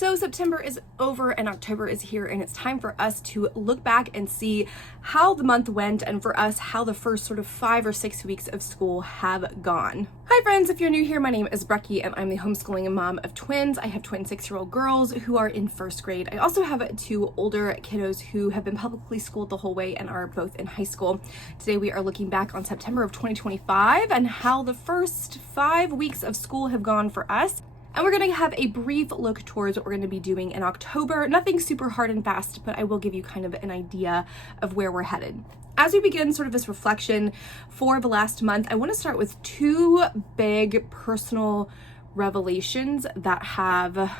So September is over and October is here, and it's time for us to look back and see how the month went, and for us, how the first sort of 5 or 6 weeks of school have gone. Hi friends, if you're new here, my name is Brecky and I'm the homeschooling mom of twins. I have twin 6-year-old girls who are in 1st grade. I also have 2 older kiddos who have been publicly schooled the whole way and are both in high school. Today we are looking back on September of 2025 and how the first 5 weeks of school have gone for us. And we're going to have a brief look towards what we're going to be doing in October. Nothing super hard and fast, but I will give you kind of an idea of where we're headed. As we begin sort of this reflection for the last month, I want to start with 2 big personal revelations that have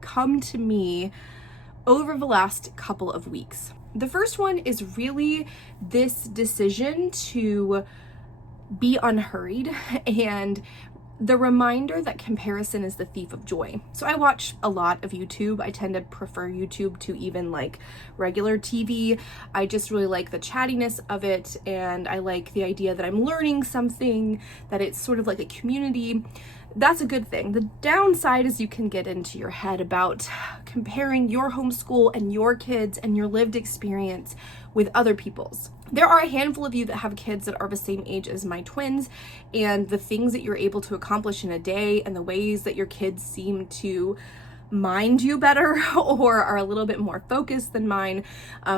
come to me over the last couple of weeks. The first one is really this decision to be unhurried and the reminder that comparison is the thief of joy. So I watch a lot of YouTube. I tend to prefer YouTube to even like regular TV. I just really like the chattiness of it, and I like the idea that I'm learning something, that it's sort of like a community. That's a good thing. The downside is you can get into your head about comparing your homeschool and your kids and your lived experience with other people's. There are a handful of you that have kids that are the same age as my twins, and the things that you're able to accomplish in a day and the ways that your kids seem to mind you better or are a little bit more focused than mine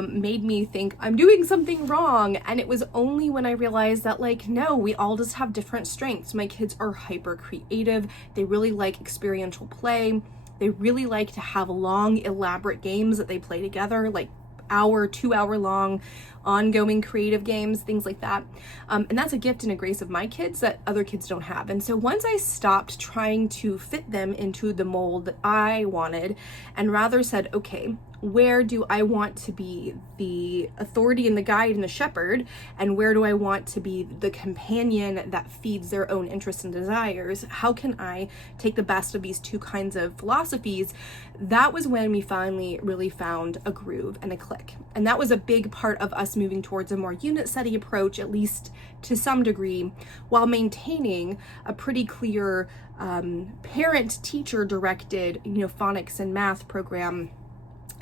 made me think I'm doing something wrong. And it was only when I realized that, like, no, we all just have different strengths. My kids are hyper creative. They really like experiential play. They really like to have long, elaborate games that they play together, like 2-hour long ongoing creative games, things like that. And that's a gift and a grace of my kids that other kids don't have. And so once I stopped trying to fit them into the mold that I wanted and rather said, okay, where do I want to be the authority and the guide and the shepherd, and where do I want to be the companion that feeds their own interests and desires? How can I take the best of these 2 kinds of philosophies? That was when we finally really found a groove and a click. And that was a big part of us moving towards a more unit study approach, at least to some degree, while maintaining a pretty clear parent-teacher directed, phonics and math program,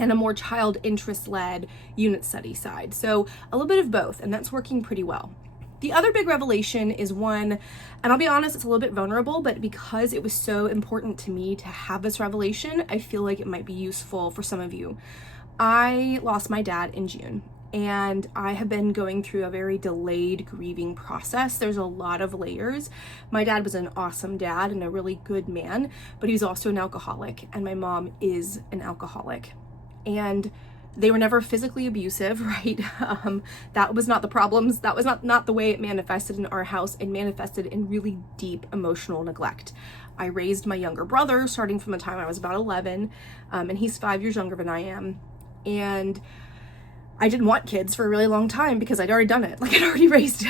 and a more child interest-led unit study side. So a little bit of both, and that's working pretty well. The other big revelation is one, and I'll be honest, it's a little bit vulnerable, but because it was so important to me to have this revelation, I feel like it might be useful for some of you. I lost my dad in June, and I have been going through a very delayed grieving process. There's a lot of layers. My dad was an awesome dad and a really good man, but he was also an alcoholic, and my mom is an alcoholic. And they were never physically abusive, right? That was not the problems. That was not the way it manifested in our house. It manifested in really deep emotional neglect. I raised my younger brother starting from the time I was about 11, and he's 5 years younger than I am. And I didn't want kids for a really long time because I'd already done it. Like I'd already raised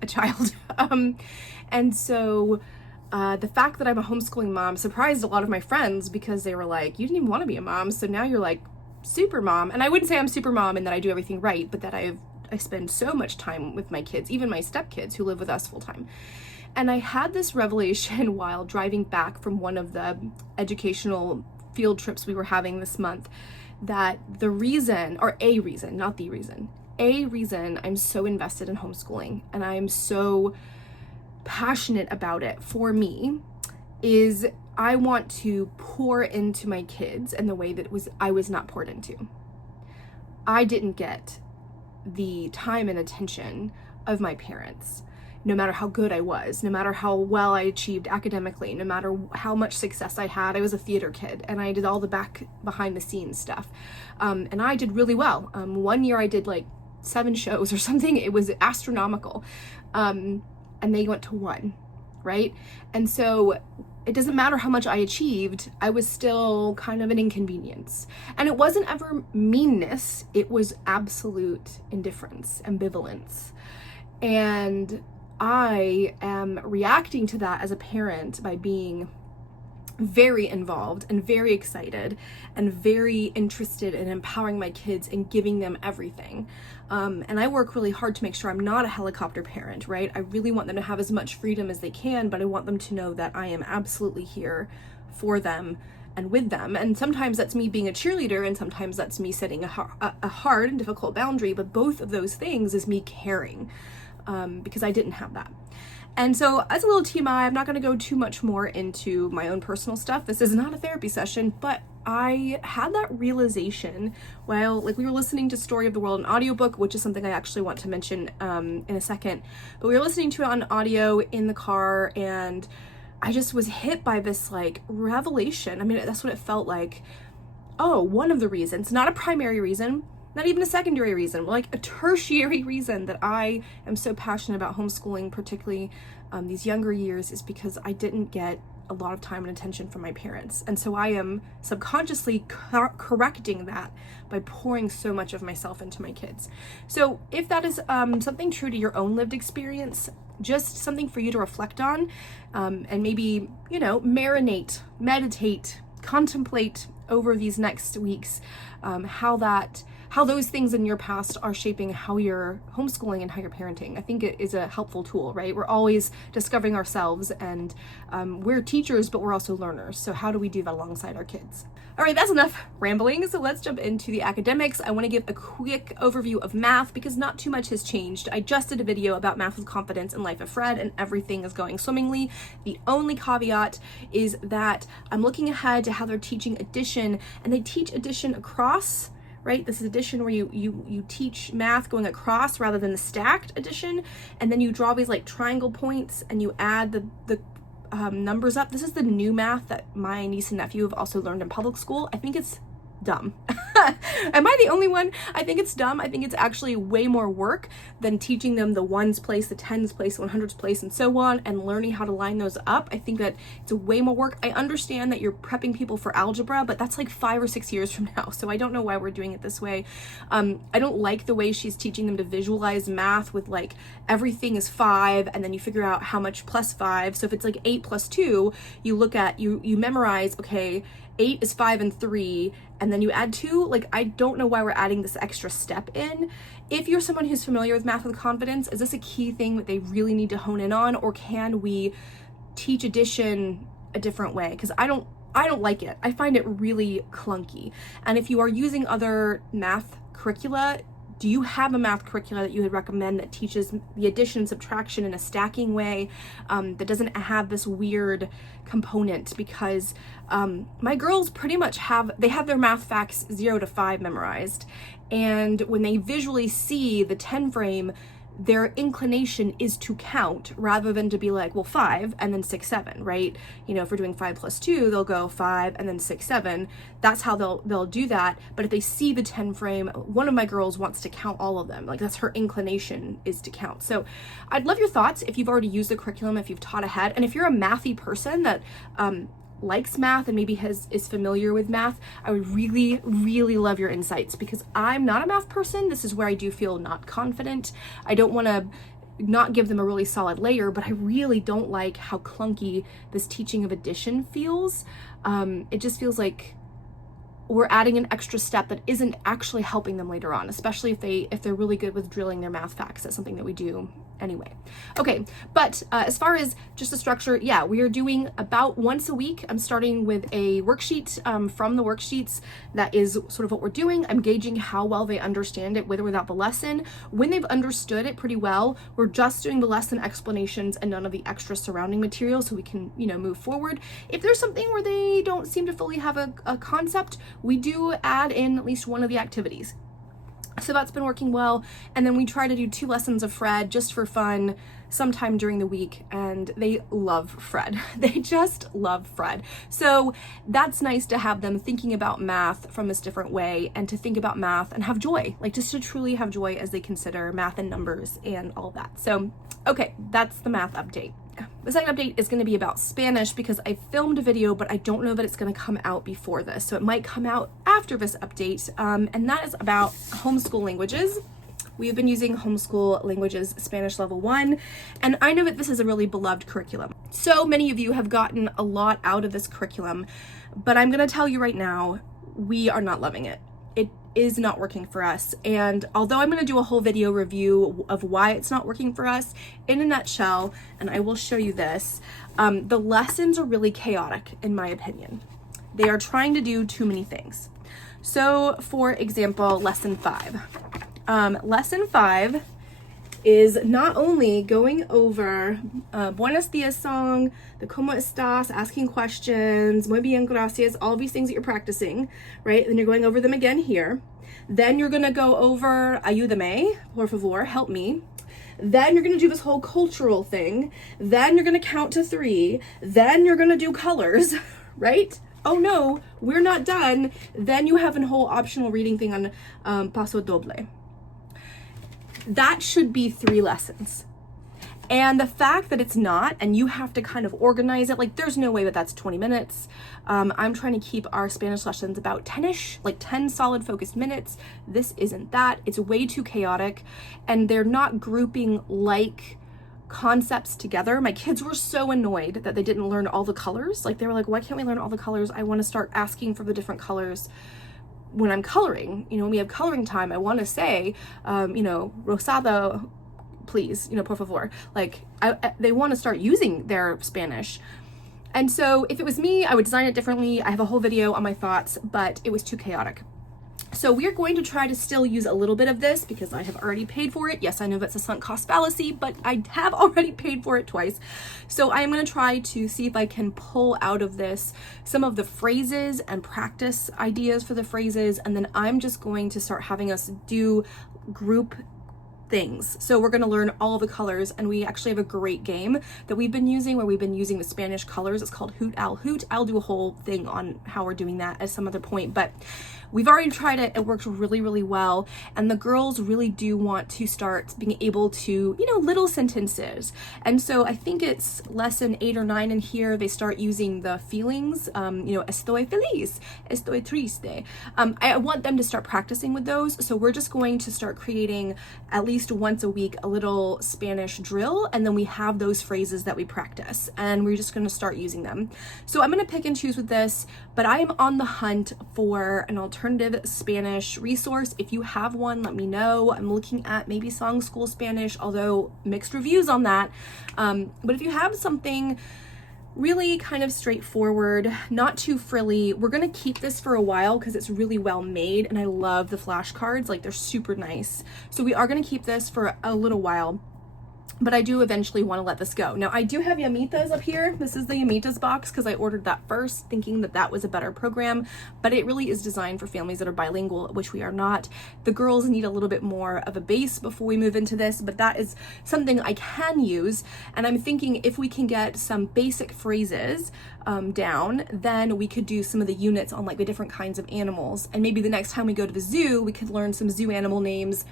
a child. And so the fact that I'm a homeschooling mom surprised a lot of my friends because they were like, you didn't even want to be a mom, so now you're like super mom. And I wouldn't say I'm super mom in that I do everything right, but that I spend so much time with my kids, even my stepkids who live with us full time. And I had this revelation while driving back from one of the educational field trips we were having this month, that a reason I'm so invested in homeschooling and I'm so passionate about it for me is I want to pour into my kids in the way that I was not poured into. I didn't get the time and attention of my parents, no matter how good I was, no matter how well I achieved academically, no matter how much success I had. I was a theater kid and I did all the behind the scenes stuff. And I did really well. One year I did like 7 shows or something. It was astronomical. And they went to 1, right? And so it doesn't matter how much I achieved, I was still kind of an inconvenience. And it wasn't ever meanness, it was absolute indifference, ambivalence. And I am reacting to that as a parent by being very involved and very excited and very interested in empowering my kids and giving them everything. And I work really hard to make sure I'm not a helicopter parent, right? I really want them to have as much freedom as they can, but I want them to know that I am absolutely here for them and with them. And sometimes that's me being a cheerleader, and sometimes that's me setting a hard and difficult boundary, but both of those things is me caring, because I didn't have that. And so as a little TMI, I'm not going to go too much more into my own personal stuff. This is not a therapy session, but I had that realization while we were listening to Story of the World, an audiobook, which is something I actually want to mention in a second. But we were listening to it on audio in the car, and I just was hit by this revelation. I mean, that's what it felt like. Oh, one of the reasons, not a primary reason, not even a secondary reason, a tertiary reason that I am so passionate about homeschooling, particularly these younger years, is because I didn't get a lot of time and attention from my parents. And so I am subconsciously correcting that by pouring so much of myself into my kids. So if that is something true to your own lived experience, just something for you to reflect on, and maybe, marinate, meditate, contemplate over these next weeks, how those things in your past are shaping how you're homeschooling and how you're parenting. I think it is a helpful tool, right? We're always discovering ourselves, and we're teachers, but we're also learners. So how do we do that alongside our kids? All right, that's enough rambling. So let's jump into the academics. I want to give a quick overview of math because not too much has changed. I just did a video about math with confidence in Life of Fred, and everything is going swimmingly. The only caveat is that I'm looking ahead to how they're teaching addition, and they teach addition across, right? This is addition where you teach math going across rather than the stacked addition, and then you draw these triangle points and you add the numbers up. This is the new math that my niece and nephew have also learned in public school. I think it's dumb. Am I the only one? I think it's dumb. I think it's actually way more work than teaching them the ones place, the tens place, 100s place, and so on, and learning how to line those up. I think that it's way more work. I understand that you're prepping people for algebra, but that's 5 or 6 years from now. So I don't know why we're doing it this way. I don't like the way she's teaching them to visualize math with everything is 5, and then you figure out how much plus 5. So if it's 8 plus 2, you look at, you memorize, okay, 8 is 5 and 3, and then you add 2. I don't know why we're adding this extra step in. If you're someone who's familiar with math with confidence, is this a key thing that they really need to hone in on, or can we teach addition a different way? Because I don't like it. I find it really clunky. And if you are using other math curricula, do you have a math curricula that you would recommend that teaches the addition, subtraction in a stacking way, that doesn't have this weird component? Because my girls pretty much have their math facts 0 to 5 memorized. And when they visually see the 10 frame, their inclination is to count rather than to be 5 and then 6, 7, right? If we're doing 5 plus 2, they'll go 5 and then 6, 7. That's how they'll do that. But if they see the 10 frame, one of my girls wants to count all of them. That's her inclination, is to count. So I'd love your thoughts if you've already used the curriculum, if you've taught ahead, and if you're a mathy person that likes math and maybe is familiar with math, I would really, really love your insights, because I'm not a math person. This is where I do feel not confident. I don't want to not give them a really solid layer, but I really don't like how clunky this teaching of addition feels. It just feels like we're adding an extra step that isn't actually helping them later on, especially if they're really good with drilling their math facts. That's something that we do anyway. Okay, but as far as just the structure, yeah, we are doing about once a week. I'm starting with a worksheet from the worksheets. That is sort of what we're doing. I'm gauging how well they understand it with or without the lesson. When they've understood it pretty well, we're just doing the lesson explanations and none of the extra surrounding material, so we can, move forward. If there's something where they don't seem to fully have a concept, we do add in at least one of the activities. So that's been working well. And then we try to do 2 lessons of Fred just for fun sometime during the week, and they love Fred. They just love Fred. So that's nice to have them thinking about math from this different way, and to think about math and have joy, just to truly have joy as they consider math and numbers and all that. So, okay, that's the math update. The second update is going to be about Spanish, because I filmed a video, but I don't know that it's going to come out before this. So it might come out after this update. And that is about homeschool languages. We've been using Homeschool Languages Spanish Level 1, and I know that this is a really beloved curriculum. So many of you have gotten a lot out of this curriculum, but I'm going to tell you right now, we are not loving it. It is not working for us. And although I'm going to do a whole video review of why it's not working for us, in a nutshell, and I will show you this, the lessons are really chaotic, in my opinion. they are trying to do too many things. So for example, lesson 5. Lesson 5 is not only going over Buenos Dias song, the Como Estás, asking questions, Muy bien, gracias, all of these things that you're practicing, right? Then you're going over them again here. Then you're gonna go over Ayúdame, por favor, help me. Then you're gonna do this whole cultural thing. Then you're gonna count to 3. Then you're gonna do colors, right? Oh no, we're not done. Then you have a whole optional reading thing on Paso Doble. That should be 3 lessons. And the fact that it's not, and you have to kind of organize it, like there's no way that that's 20 minutes. I'm trying to keep our Spanish lessons about 10-ish, like 10 solid focused minutes. This isn't that. It's way too chaotic, and they're not grouping like concepts together. My kids were so annoyed that they didn't learn all the colors. Like they were like, why can't we learn all the colors? I want to start asking for the different colors when I'm coloring. You know, when we have coloring time, I want to say, you know, rosado, please, you know, por favor. Like they want to start using their Spanish. And so if it was me, I would design it differently. I have a whole video on my thoughts, but it was too chaotic. So we are going to try to still use a little bit of this because I have already paid for it. Yes, I know that's a sunk cost fallacy, but I have already paid for it twice. So I am going to try to see if I can pull out of this some of the phrases and practice ideas for the phrases. And then I'm just going to start having us do group things. So we're going to learn all the colors, and we actually have a great game that we've been using where we've been using the Spanish colors. It's called Hoot Owl Hoot. I'll do a whole thing on how we're doing that at some other point, but we've already tried it. It works really, really well. And the girls really do want to start being able to, you know, little sentences. And so I think it's lesson 8 or 9 in here. They start using the feelings, you know, estoy feliz, estoy triste. I want them to start practicing with those. So we're just going to start creating at least once a week a little Spanish drill, and then we have those phrases that we practice, and we're just going to start using them. So I'm going to pick and choose with this, but I am on the hunt for an alternative Spanish resource. If you have one, let me know. I'm looking at maybe Song School Spanish, although mixed reviews on that. But if you have something really kind of straightforward, not too frilly, we're going to keep this for a while because it's really well made, and I love the flashcards. Like, they're super nice. So we are going to keep this for a little while, but I do eventually want to let this go. Now, I do have Llamitas up here. This is the Llamitas box because I ordered that first, thinking that that was a better program, but it really is designed for families that are bilingual, which we are not. The girls need a little bit more of a base before we move into this, but that is something I can use. And I'm thinking if we can get some basic phrases down, then we could do some of the units on like the different kinds of animals. And maybe the next time we go to the zoo, we could learn some zoo animal names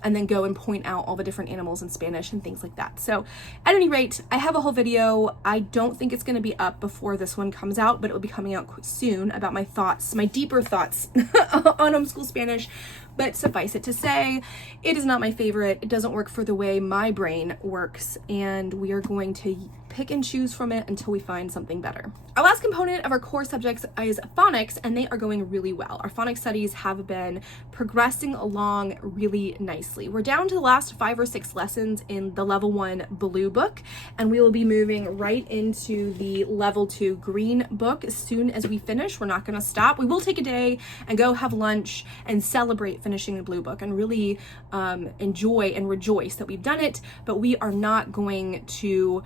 and then go and point out all the different animals in Spanish and things like that. So at any rate, I have a whole video. I don't think it's going to be up before this one comes out, but it will be coming out soon about my thoughts, my deeper thoughts on homeschool Spanish. But suffice it to say, it is not my favorite. It doesn't work for the way my brain works, and we are going to pick and choose from it until we find something better. Our last component of our core subjects is phonics, and they are going really well. Our phonics studies have been progressing along really nicely. We're down to the last 5 or 6 lessons in the level 1 blue book, and we will be moving right into the level 2 green book as soon as we finish. We're not going to stop. We will take a day and go have lunch and celebrate finishing the blue book and really enjoy and rejoice that we've done it, but we are not going to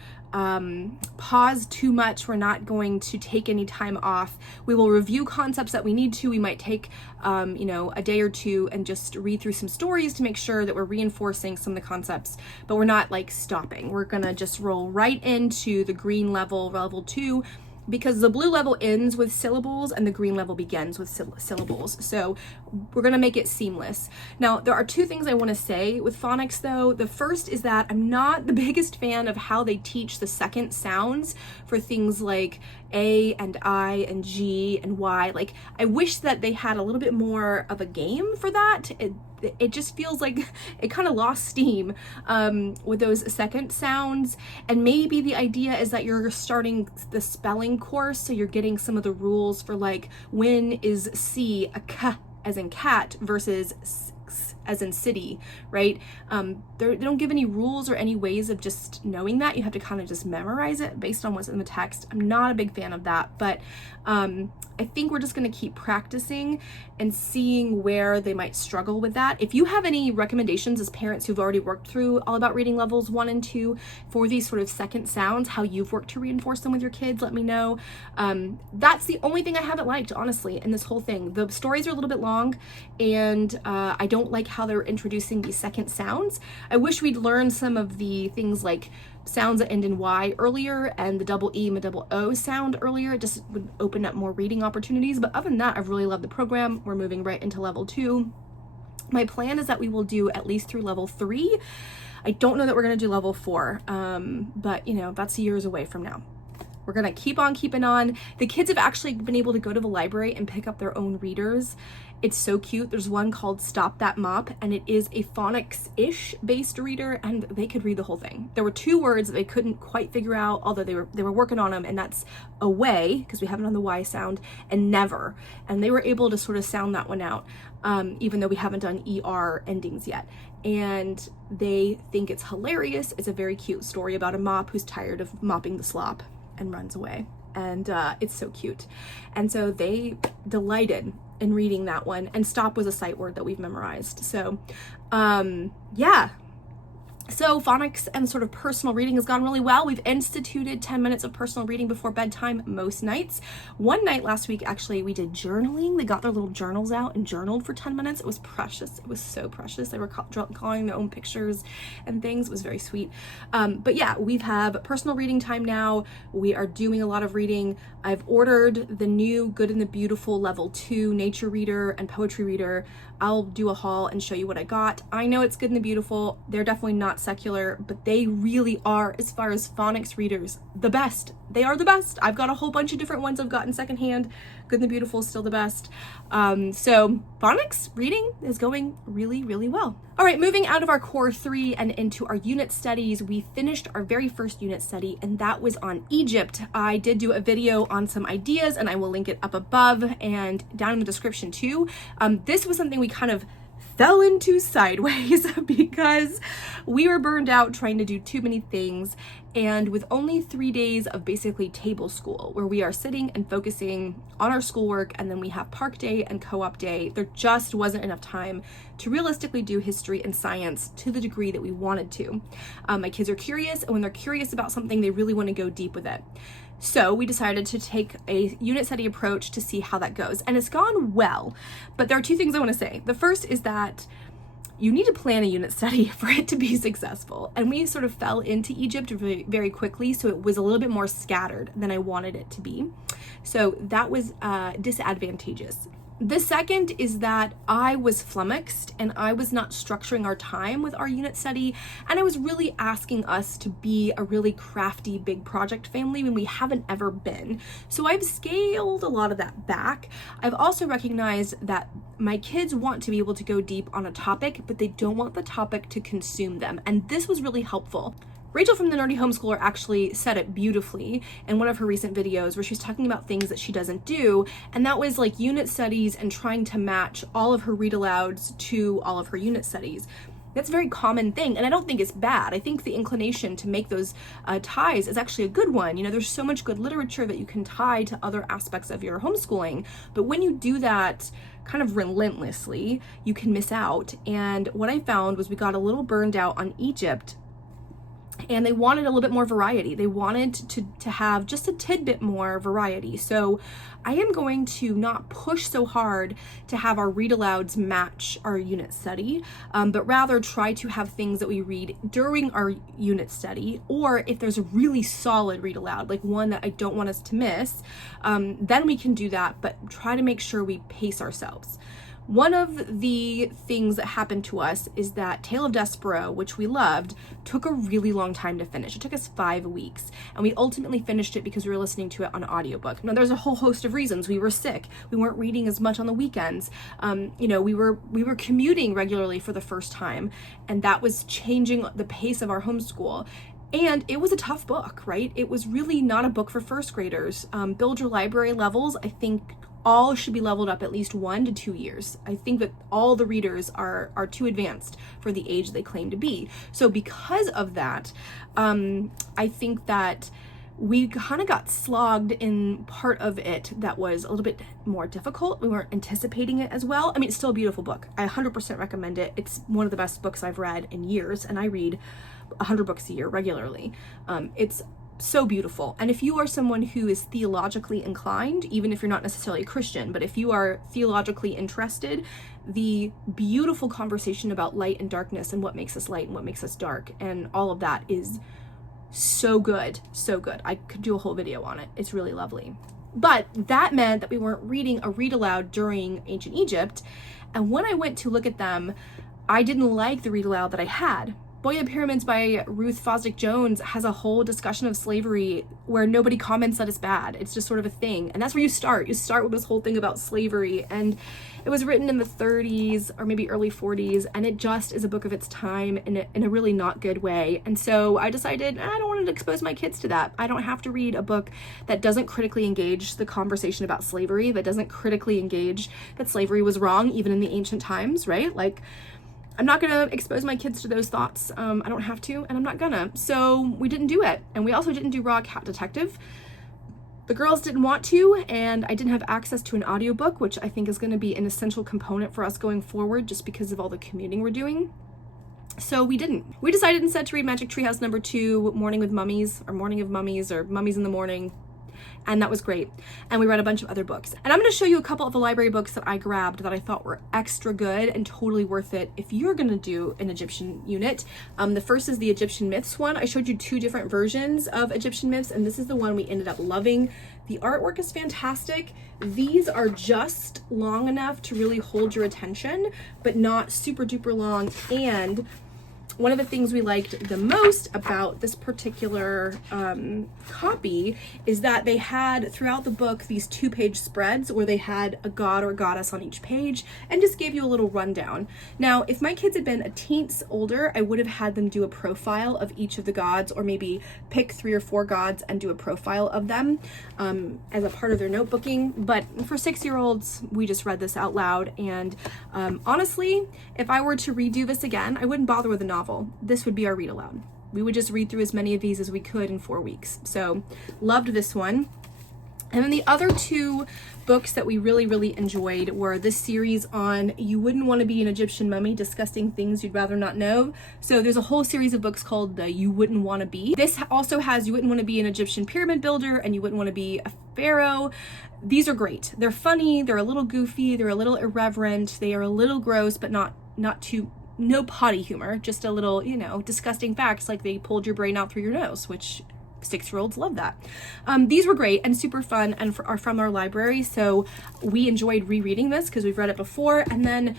pause too much. We're not going to take any time off. We will review concepts that we need to. We might take, you know, a day or two and just read through some stories to make sure that we're reinforcing some of the concepts, but we're not like stopping. We're gonna just roll right into the green level, level 2, because the blue level ends with syllables and the green level begins with syllables. So we're gonna make it seamless. Now, there are 2 things I wanna say with phonics though. The first is that I'm not the biggest fan of how they teach the second sounds for things like A and I and G and Y. Like, I wish that they had a little bit more of a game for that. It just feels like it kind of lost steam with those second sounds. And maybe the idea is that you're starting the spelling course, so you're getting some of the rules for like when is C a K as in cat versus as in city, right? They don't give any rules or any ways of just knowing that. You have to kind of just memorize it based on what's in the text. I'm not a big fan of that, but I think we're just going to keep practicing and seeing where they might struggle with that. If you have any recommendations as parents who've already worked through All About Reading levels 1 and 2 for these sort of second sounds, how you've worked to reinforce them with your kids, let me know. That's the only thing I haven't liked, honestly, in this whole thing. The stories are a little bit long, and I don't like how they're introducing these second sounds. I wish we'd learned some of the things like sounds that end in Y earlier and the double E and the double O sound earlier. It just would open up more reading opportunities. But other than that, I've really loved the program. We're moving right into level 2. My plan is that we will do at least through level 3. I don't know that we're going to do level 4, but you know, that's years away from now. We're going to keep on keeping on. The kids have actually been able to go to the library and pick up their own readers. It's so cute. There's one called Stop That Mop, and it is a phonics-ish based reader, and they could read the whole thing. There were 2 words that they couldn't quite figure out, although they were working on them, and that's away, because we haven't on the Y sound, and never. And they were able to sort of sound that one out, even though we haven't done ER endings yet. And they think it's hilarious. It's a very cute story about a mop who's tired of mopping the slop and runs away, and it's so cute. And so they delighted in reading that one, and stop was a sight word that we've memorized. So yeah, so phonics and sort of personal reading has gone really well. We've instituted 10 minutes of personal reading before bedtime most nights. One night last week, actually, we did journaling. They got their little journals out and journaled for 10 minutes. It was precious. It was so precious. They were calling their own pictures and things. It was very sweet. But yeah, we have personal reading time now. We are doing a lot of reading. I've ordered the new Good and the Beautiful level 2 nature reader and poetry reader. I'll do a haul and show you what I got. I know it's Good and the Beautiful. They're definitely not secular, but they really are, as far as phonics readers, the best. They are the best. I've got a whole bunch of different ones I've gotten secondhand. Good and the Beautiful is still the best. So phonics reading is going really, really well. All right, moving out of our core 3 and into our unit studies, we finished our very first unit study, and that was on Egypt. I did do a video on some ideas, and I will link it up above and down in the description too. This was something we kind of fell into sideways because we were burned out trying to do too many things, and with only 3 days of basically table school where we are sitting and focusing on our schoolwork, and then we have park day and co-op day, there just wasn't enough time to realistically do history and science to the degree that we wanted to. My kids are curious, and when they're curious about something, they really want to go deep with it. So we decided to take a unit study approach to see how that goes. And it's gone well, but there are 2 things I want to say. The first is that you need to plan a unit study for it to be successful. And we sort of fell into Egypt very, very quickly, so it was a little bit more scattered than I wanted it to be. So that was disadvantageous. The second is that I was flummoxed and I was not structuring our time with our unit study, and I was really asking us to be a really crafty big project family when we haven't ever been. So I've scaled a lot of that back. I've also recognized that my kids want to be able to go deep on a topic, but they don't want the topic to consume them, and this was really helpful. Rachel from the Nerdy Homeschooler actually said it beautifully in one of her recent videos where she's talking about things that she doesn't do, and that was like unit studies and trying to match all of her read alouds to all of her unit studies. That's a very common thing, and I don't think it's bad. I think the inclination to make those ties is actually a good one. You know, there's so much good literature that you can tie to other aspects of your homeschooling, but when you do that kind of relentlessly, you can miss out. And what I found was we got a little burned out on Egypt, and they wanted a little bit more variety. They wanted to have just a tidbit more variety. So I am going to not push so hard to have our read alouds match our unit study, but rather try to have things that we read during our unit study, or if there's a really solid read aloud, like one that I don't want us to miss, then we can do that, but try to make sure we pace ourselves. One of the things that happened to us is that Tale of Despero, which we loved, took a really long time to finish. It took us 5 weeks, and we ultimately finished it because we were listening to it on audiobook. Now, there's a whole host of reasons. We were sick. We weren't reading as much on the weekends. You know, we were commuting regularly for the first time, and that was changing the pace of our homeschool. And it was a tough book, right? It was really not a book for first graders. Build Your Library levels, I think, all should be leveled up at least 1 to 2 years. I think that all the readers are too advanced for the age they claim to be. So because of that, I think that we kind of got slogged in part of it that was a little bit more difficult. We weren't anticipating it as well. I mean, it's still a beautiful book. I 100% recommend it. It's one of the best books I've read in years, and I read 100 books a year regularly. It's so beautiful. And if you are someone who is theologically inclined, even if you're not necessarily a Christian, but if you are theologically interested, the beautiful conversation about light and darkness and what makes us light and what makes us dark and all of that is so good, so good. I could do a whole video on it. It's really lovely. But that meant that we weren't reading a read aloud during ancient Egypt. And when I went to look at them, I didn't like the read aloud that I had. Boy, the Pyramids by Ruth Fosdick Jones has a whole discussion of slavery where nobody comments that it's bad. It's just sort of a thing. And that's where you start. You start with this whole thing about slavery. And it was written in the 30s or maybe early 40s. And it just is a book of its time in a really not good way. And so I decided I don't want to expose my kids to that. I don't have to read a book that doesn't critically engage the conversation about slavery, that doesn't critically engage that slavery was wrong even in the ancient times, right? Like, I'm not gonna expose my kids to those thoughts. I don't have to, and I'm not gonna. So we didn't do it. And we also didn't do Raw Cat Detective. The girls didn't want to, and I didn't have access to an audiobook, which I think is gonna be an essential component for us going forward just because of all the commuting we're doing. So we didn't. We decided instead to read Magic Treehouse #2, Morning with Mummies, or Morning of Mummies, or Mummies in the Morning. And that was great. And we read a bunch of other books. And I'm going to show you a couple of the library books that I grabbed that I thought were extra good and totally worth it if you're going to do an Egyptian unit. The first is the Egyptian Myths one. I showed you 2 different versions of Egyptian Myths, and this is the one we ended up loving. The artwork is fantastic. These are just long enough to really hold your attention, but not super duper long. And one of the things we liked the most about this particular copy is that they had throughout the book these 2-page spreads where they had a god or goddess on each page and just gave you a little rundown. Now, if my kids had been a teens older, I would have had them do a profile of each of the gods, or maybe pick 3 or 4 gods and do a profile of them as a part of their notebooking. But for 6-year-olds, we just read this out loud. And honestly, if I were to redo this again, I wouldn't bother with a novel. This would be our read aloud. We would just read through as many of these as we could in 4 weeks. So loved this one. And then the other 2 books that we really, really enjoyed were this series on You Wouldn't Want to Be an Egyptian Mummy, Disgusting Things You'd Rather Not Know. So there's a whole series of books called the You Wouldn't Want to Be. This also has You Wouldn't Want to Be an Egyptian Pyramid Builder and You Wouldn't Want to Be a Pharaoh. These are great. They're funny, they're a little goofy, they're a little irreverent, they are a little gross, but not too, no potty humor, just a little, you know, disgusting facts like they pulled your brain out through your nose, which 6-year-olds love that. These were great and super fun and are from our library, so we enjoyed rereading this because we've read it before. And then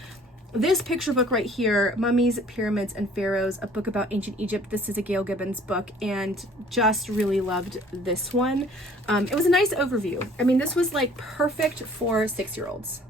this picture book right here, Mummies, Pyramids, and Pharaohs, a book about ancient Egypt. This is a Gail Gibbons book, and just really loved this one. It was a nice overview. I mean, this was like perfect for 6-year-olds,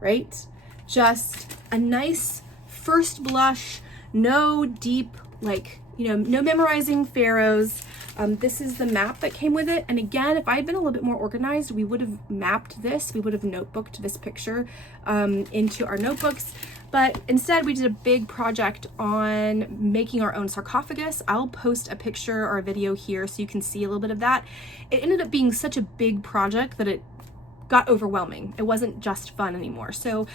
right? Just a nice first blush, no deep, like, you know, no memorizing pharaohs. This is the map that came with it. And again, if I had been a little bit more organized, we would have mapped this. We would have notebooked this picture into our notebooks. But instead, we did a big project on making our own sarcophagus. I'll post a picture or a video here so you can see a little bit of that. It ended up being such a big project that it got overwhelming. It wasn't just fun anymore. So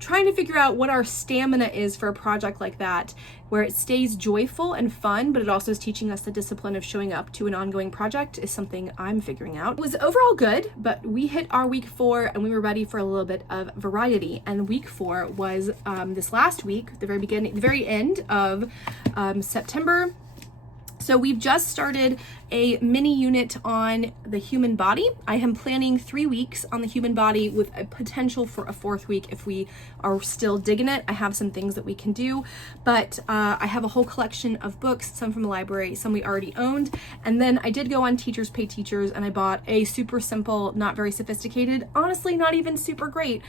trying to figure out what our stamina is for a project like that, where it stays joyful and fun, but it also is teaching us the discipline of showing up to an ongoing project, is something I'm figuring out. It was overall good, but we hit our week 4 and we were ready for a little bit of variety. And week 4 was this last week, the very end of September. So we've just started a mini unit on the human body. I am planning 3 weeks on the human body with a potential for a 4th week if we are still digging it. I have some things that we can do, but I have a whole collection of books, some from the library, some we already owned. And then I did go on Teachers Pay Teachers and I bought a super simple, not very sophisticated, honestly not even super great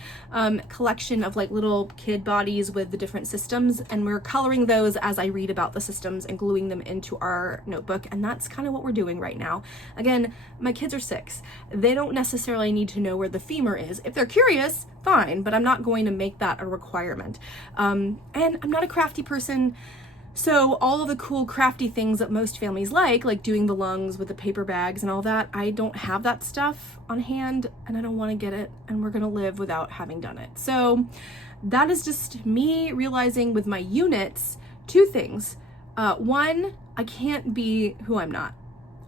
collection of like little kid bodies with the different systems. And we're coloring those as I read about the systems and gluing them into our our notebook, and that's kind of what we're doing right now. Again, my kids are 6. They don't necessarily need to know where the femur is. If they're curious, fine, but I'm not going to make that a requirement. And I'm not a crafty person, so all of the cool crafty things that most families like doing the lungs with the paper bags and all that, I don't have that stuff on hand, and I don't want to get it, and we're going to live without having done it. So that is just me realizing with my units 2 things. One, I can't be who I'm not.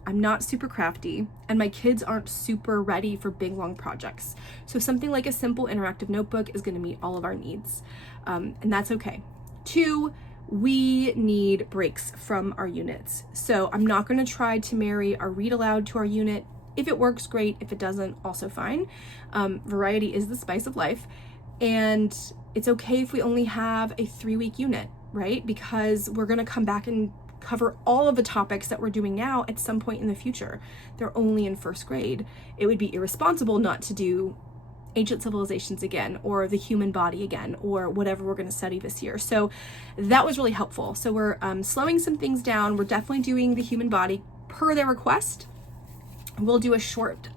I'm not super crafty, and my kids aren't super ready for big, long projects. So something like a simple interactive notebook is going to meet all of our needs, and that's okay. 2, we need breaks from our units. So I'm not going to try to marry our read aloud to our unit. If it works, great. If it doesn't, also fine. Variety is the spice of life. And it's okay if we only have a 3-week unit, right? Because we're going to come back and cover all of the topics that we're doing now at some point in the future. They're only in 1st grade. It would be irresponsible not to do ancient civilizations again, or the human body again, or whatever we're going to study this year. So that was really helpful. So we're slowing some things down. We're definitely doing the human body per their request. We'll do a short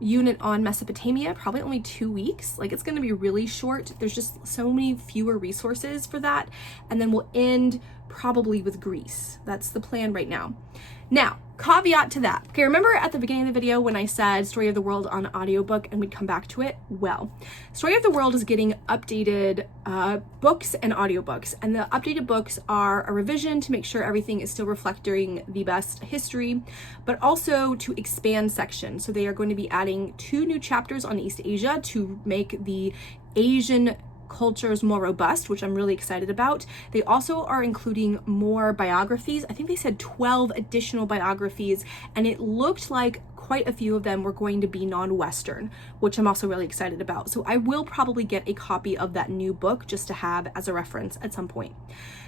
unit on Mesopotamia, probably only 2 weeks. Like, it's going to be really short. There's just so many fewer resources for that. And then we'll end probably with Greece. That's the plan right now. Now, caveat to that. Okay, remember at the beginning of the video when I said Story of the World on audiobook and we'd come back to it? Well, Story of the World is getting updated books and audiobooks, and the updated books are a revision to make sure everything is still reflecting the best history, but also to expand sections. So they are going to be adding 2 new chapters on East Asia to make the Asian cultures more robust, which I'm really excited about. They also are including more biographies. I think they said 12 additional biographies, and it looked like quite a few of them were going to be non-Western, which I'm also really excited about. So I will probably get a copy of that new book just to have as a reference at some point.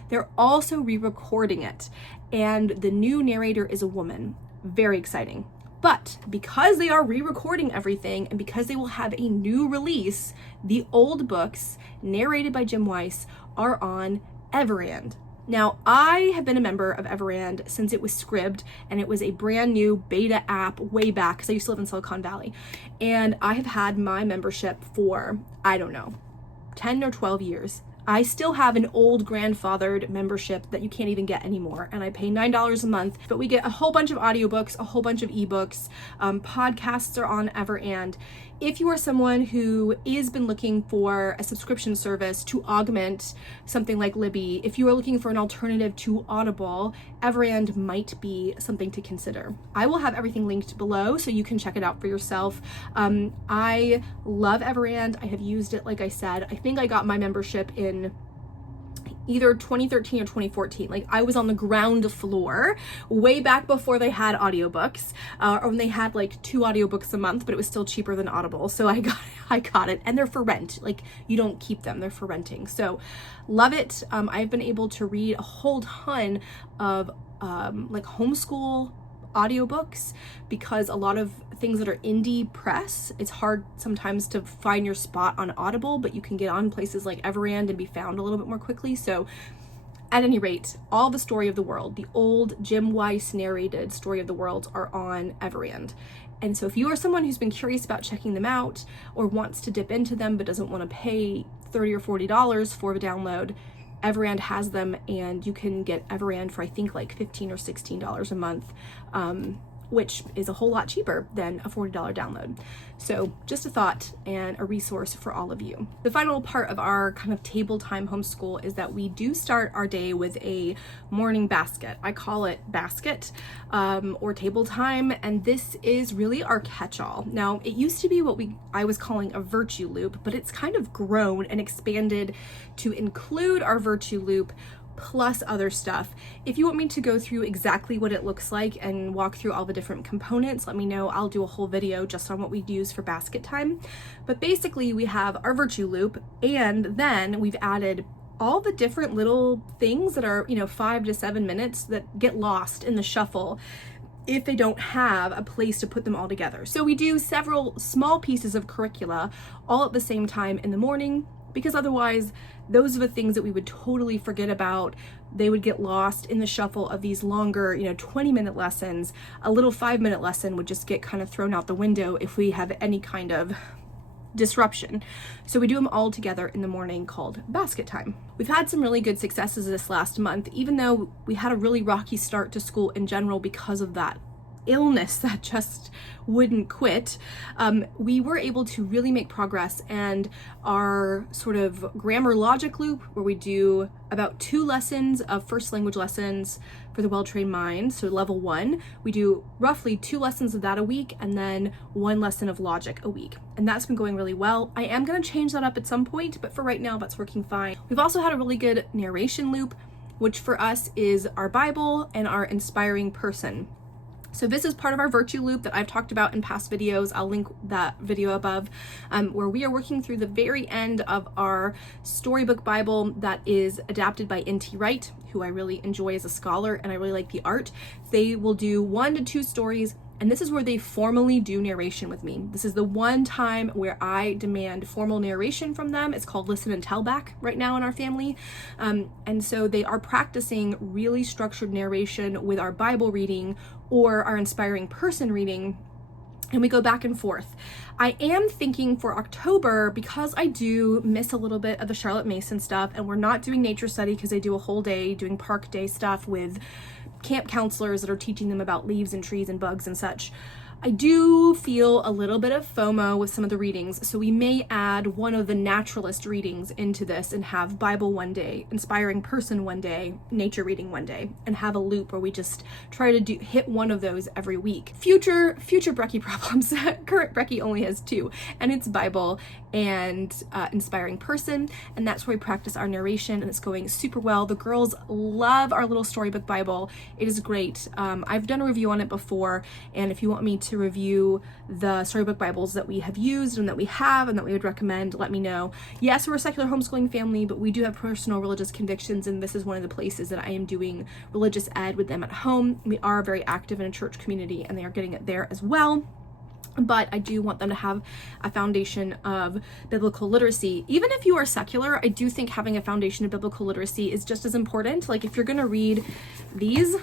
They're also re-recording it, and the new narrator is a woman. Very exciting. But because they are re-recording everything, and because they will have a new release, the old books narrated by Jim Weiss are on Everand. Now, I have been a member of Everand since it was Scribd, and it was a brand new beta app way back, because I used to live in Silicon Valley. And I have had my membership for, I don't know, 10 or 12 years. I still have an old grandfathered membership that you can't even get anymore, and I pay $9 a month, but we get a whole bunch of audiobooks, a whole bunch of ebooks, podcasts are on Everand. If you are someone who has been looking for a subscription service to augment something like Libby, if you are looking for an alternative to Audible, Everand might be something to consider. I will have everything linked below so you can check it out for yourself. I love Everand. I have used it, like I said. I think I got my membership in either 2013 or 2014. Like, I was on the ground floor way back before they had audiobooks, or when they had like 2 audiobooks a month, but it was still cheaper than Audible. So I got it, and they're for rent. Like, you don't keep them, they're for renting. So love it. I've been able to read a whole ton of like homeschool audiobooks, because a lot of things that are indie press, it's hard sometimes to find your spot on Audible, but you can get on places like Everand and be found a little bit more quickly. So at any rate, all the Story of the World, the old Jim Weiss narrated Story of the World, are on Everand. And so if you are someone who's been curious about checking them out, or wants to dip into them but doesn't want to pay $30 or $40 for the download, Everand has them, and you can get Everand for I think like $15 or $16 a month, which is a whole lot cheaper than a $40 download. So just a thought and a resource for all of you. The final part of our kind of table time homeschool is that we do start our day with a morning basket. I call it basket or table time, and this is really our catch-all. Now, it used to be what I was calling a virtue loop, but it's kind of grown and expanded to include our virtue loop plus other stuff. If you want me to go through exactly what it looks like and walk through all the different components, let me know. I'll do a whole video just on what we use for basket time. But basically, we have our virtue loop, and then we've added all the different little things that are, 5 to 7 minutes that get lost in the shuffle if they don't have a place to put them all together. So we do several small pieces of curricula all at the same time in the morning, because otherwise those are the things that we would totally forget about. They would get lost in the shuffle of these longer, 20-minute lessons. A little 5-minute lesson would just get kind of thrown out the window if we have any kind of disruption. So we do them all together in the morning, called basket time. We've had some really good successes this last month, even though we had a really rocky start to school in general because of that illness that just wouldn't quit. We were able to really make progress, and our sort of grammar logic loop, where we do about 2 lessons of first language lessons for the well-trained mind, so level 1, we do roughly 2 lessons of that a week, and then 1 lesson of logic a week, and that's been going really well. I am going to change that up at some point, but for right now that's working fine. We've also had a really good narration loop, which for us is our Bible and our inspiring person. So this is part of our virtue loop that I've talked about in past videos. I'll link that video above, where we are working through the very end of our storybook Bible that is adapted by N.T. Wright, who I really enjoy as a scholar, and I really like the art. They will do 1 to 2 stories, and this is where they formally do narration with me. This is the one time where I demand formal narration from them. It's called listen and tell back right now in our family. And so they are practicing really structured narration with our Bible reading or our inspiring person reading, and we go back and forth. I am thinking for October, because I do miss a little bit of the Charlotte Mason stuff, and we're not doing nature study because they do a whole day doing park day stuff with camp counselors that are teaching them about leaves and trees and bugs and such. I do feel a little bit of FOMO with some of the readings, so we may add one of the naturalist readings into this and have Bible one day, inspiring person one day, nature reading one day, and have a loop where we just try to hit one of those every week. Future Brecky problems. Current Brecky only has 2, and it's Bible and inspiring person, and that's where we practice our narration, and it's going super well. The girls love our little storybook Bible. It is great. I've done a review on it before, and if you want me to review the storybook Bibles that we have used and that we have and that we would recommend, let me know. Yes, we're a secular homeschooling family, but we do have personal religious convictions, and this is one of the places that I am doing religious ed with them at home. We are very active in a church community, and they are getting it there as well. But I do want them to have a foundation of biblical literacy. Even if you are secular, I do think having a foundation of biblical literacy is just as important. Like, if you're going to read these,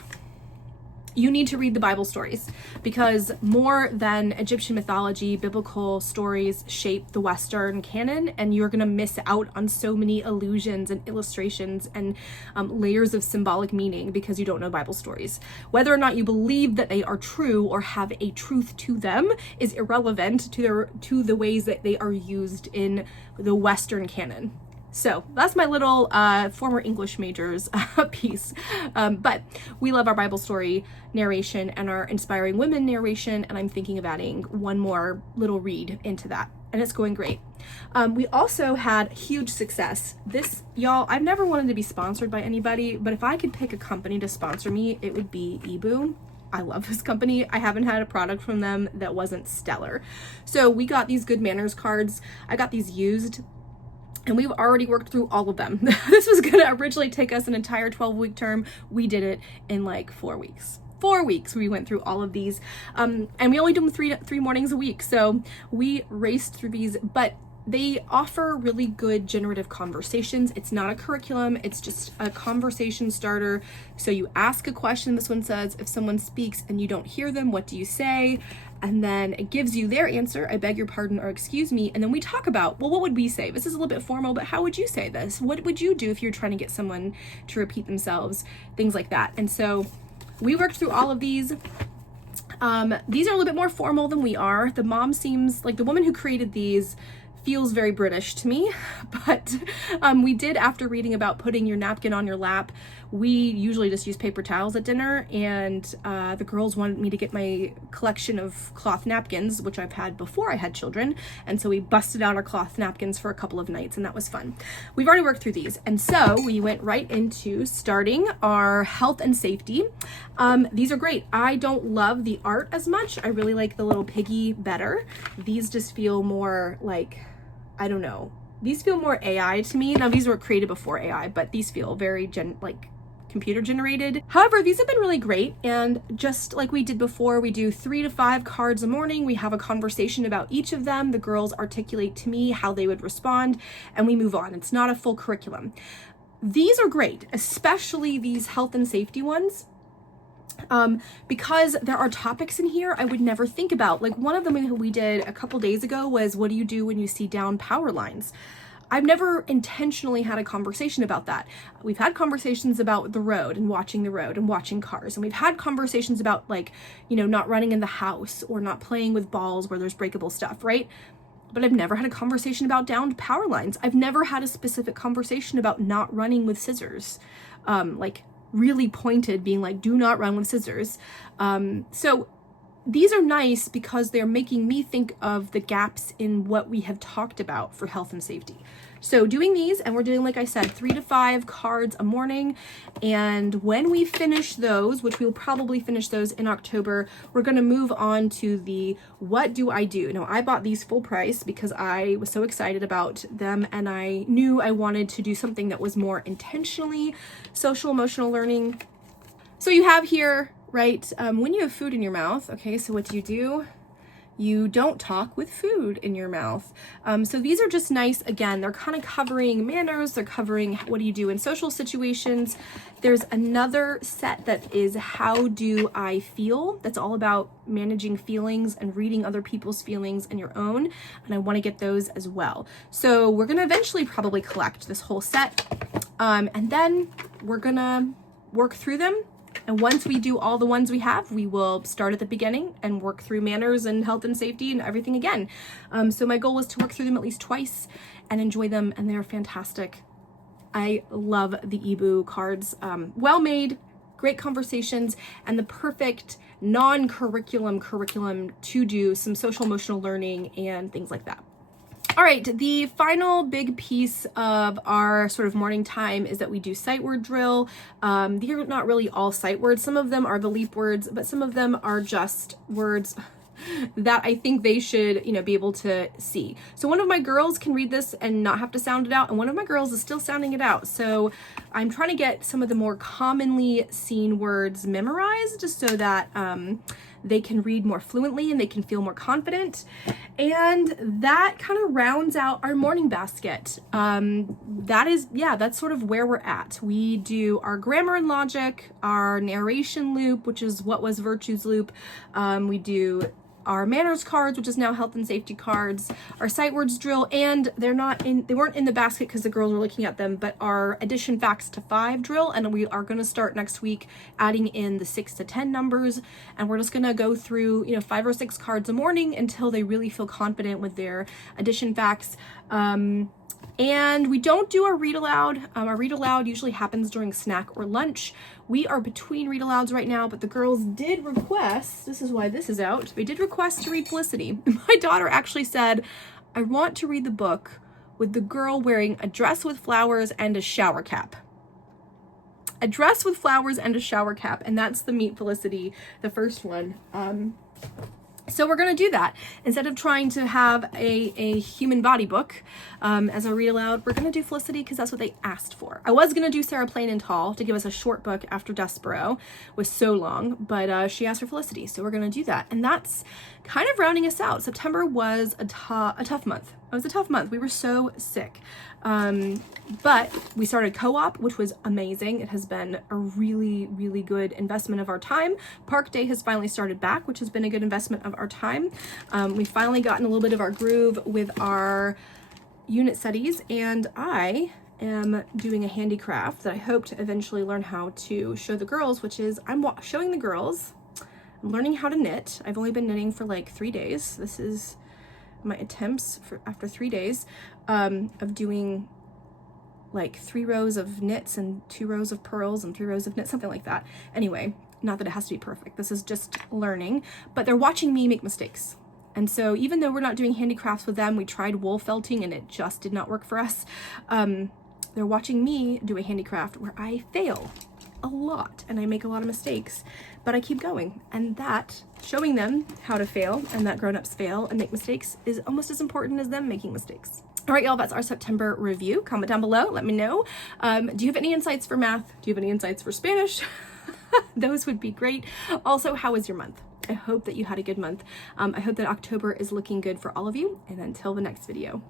you need to read the Bible stories, because more than Egyptian mythology, biblical stories shape the Western canon, and you're going to miss out on so many allusions and illustrations and layers of symbolic meaning because you don't know Bible stories. Whether or not you believe that they are true or have a truth to them is irrelevant to the ways that they are used in the Western canon. So that's my little former English majors piece. But we love our Bible story narration and our inspiring women narration, and I'm thinking of adding one more little read into that, and it's going great. We also had huge success. This, y'all, I've never wanted to be sponsored by anybody, but if I could pick a company to sponsor me, it would be eBoo. I love this company. I haven't had a product from them that wasn't stellar. So we got these good manners cards. I got these used, and we've already worked through all of them. This was gonna originally take us an entire 12-week term. We did it in like 4 weeks. 4 weeks we went through all of these. And we only do them three mornings a week. So we raced through these, but they offer really good generative conversations. It's not a curriculum, it's just a conversation starter. So you ask a question, this one says, if someone speaks and you don't hear them, what do you say? And then it gives you their answer, I beg your pardon or excuse me, and then we talk about, well, what would we say? This is a little bit formal, but how would you say this? What would you do if you're trying to get someone to repeat themselves? Things like that. And so we worked through all of these. These are a little bit more formal than we are. The mom seems like the woman who created these feels very British to me, but we did, after reading about putting your napkin on your lap, we usually just use paper towels at dinner, and the girls wanted me to get my collection of cloth napkins, which I've had before I had children, and so we busted out our cloth napkins for a couple of nights, and that was fun. We've already worked through these, and so we went right into starting our health and safety. These are great. I don't love the art as much. I really like the little piggy better. These just feel more like, I don't know. These feel more AI to me. Now, these were created before AI, but these feel very computer generated. However, these have been really great, and just like we did before, we do 3 to 5 cards a morning. We have a conversation about each of them. The girls articulate to me how they would respond, and we move on. It's not a full curriculum. These are great, especially these health and safety ones, because there are topics in here I would never think about. Like one of them we did a couple days ago was, what do you do when you see down power lines? I've never intentionally had a conversation about that. We've had conversations about the road and watching cars. And we've had conversations about, like, you know, not running in the house or not playing with balls where there's breakable stuff, right? But I've never had a conversation about downed power lines. I've never had a specific conversation about not running with scissors. Like really pointed, being like, do not run with scissors. So these are nice because they're making me think of the gaps in what we have talked about for health and safety. So doing these, and we're doing, like I said, 3 to 5 cards a morning. And when we finish those, which we'll probably finish those in October, we're going to move on to the what do I do? Now, I bought these full price because I was so excited about them, and I knew I wanted to do something that was more intentionally social emotional learning. So you have here, right, when you have food in your mouth, okay, so what do? You don't talk with food in your mouth. So these are just nice. Again, they're kind of covering manners. They're covering what do you do in social situations. There's another set that is how do I feel? That's all about managing feelings and reading other people's feelings and your own. And I want to get those as well. So we're going to eventually probably collect this whole set. And then we're going to work through them. And once we do all the ones we have, we will start at the beginning and work through manners and health and safety and everything again. So my goal was to work through them at least twice and enjoy them, and they're fantastic. I love the EBU cards. Well made, great conversations, and the perfect non-curriculum curriculum to do some social emotional learning and things like that. All right, the final big piece of our sort of morning time is that we do sight word drill. These are not really all sight words. Some of them are the leap words, but some of them are just words that I think they should, you know, be able to see. So one of my girls can read this and not have to sound it out, and one of my girls is still sounding it out. So I'm trying to get some of the more commonly seen words memorized just so that they can read more fluently and they can feel more confident. And that kind of rounds out our morning basket. That's sort of where we're at. We do our grammar and logic, our narration loop, which is what was virtues loop. We do our manners cards, which is now health and safety cards, our sight words drill, and they weren't in the basket because the girls were looking at them, but our addition facts to 5 drill, and we are going to start next week adding in the 6 to 10 numbers, and we're just going to go through, 5 or 6 cards a morning until they really feel confident with their addition facts. And we don't do our read aloud. Our read aloud usually happens during snack or lunch. We are between read alouds right now, but the girls did request, this is why this is out, they did request to read Felicity. My daughter actually said, I want to read the book with the girl wearing a dress with flowers and a shower cap. A dress with flowers and a shower cap, and that's the Meet Felicity, the first one. So we're going to do that. Instead of trying to have a human body book as a read aloud, we're going to do Felicity because that's what they asked for. I was going to do Sarah Plain and Tall to give us a short book after Despero. It was so long, but she asked for Felicity, so we're going to do that. And that's kind of rounding us out. September was a tough month. It was a tough month. We were so sick. But we started co-op, which was amazing. It has been a really, really good investment of our time. Park Day has finally started back, which has been a good investment of our time. We've finally gotten a little bit of our groove with our unit studies, and I am doing a handicraft that I hope to eventually learn how to show the girls, which is I'm showing the girls. I'm learning how to knit. I've only been knitting for like 3 days. This is my attempts for after 3 days of doing like 3 rows of knits and 2 rows of purls and 3 rows of knits, something like that. Anyway, not that it has to be perfect. This is just learning, but they're watching me make mistakes. And so even though we're not doing handicrafts with them, we tried wool felting and it just did not work for us. They're watching me do a handicraft where I fail a lot and I make a lot of mistakes, but I keep going. And that, showing them how to fail and that grown-ups fail and make mistakes, is almost as important as them making mistakes. All right, y'all, that's our September review. Comment down below, let me know. Do you have any insights for math? Do you have any insights for Spanish? Those would be great. Also, how was your month? I hope that you had a good month. I hope that October is looking good for all of you. And until the next video.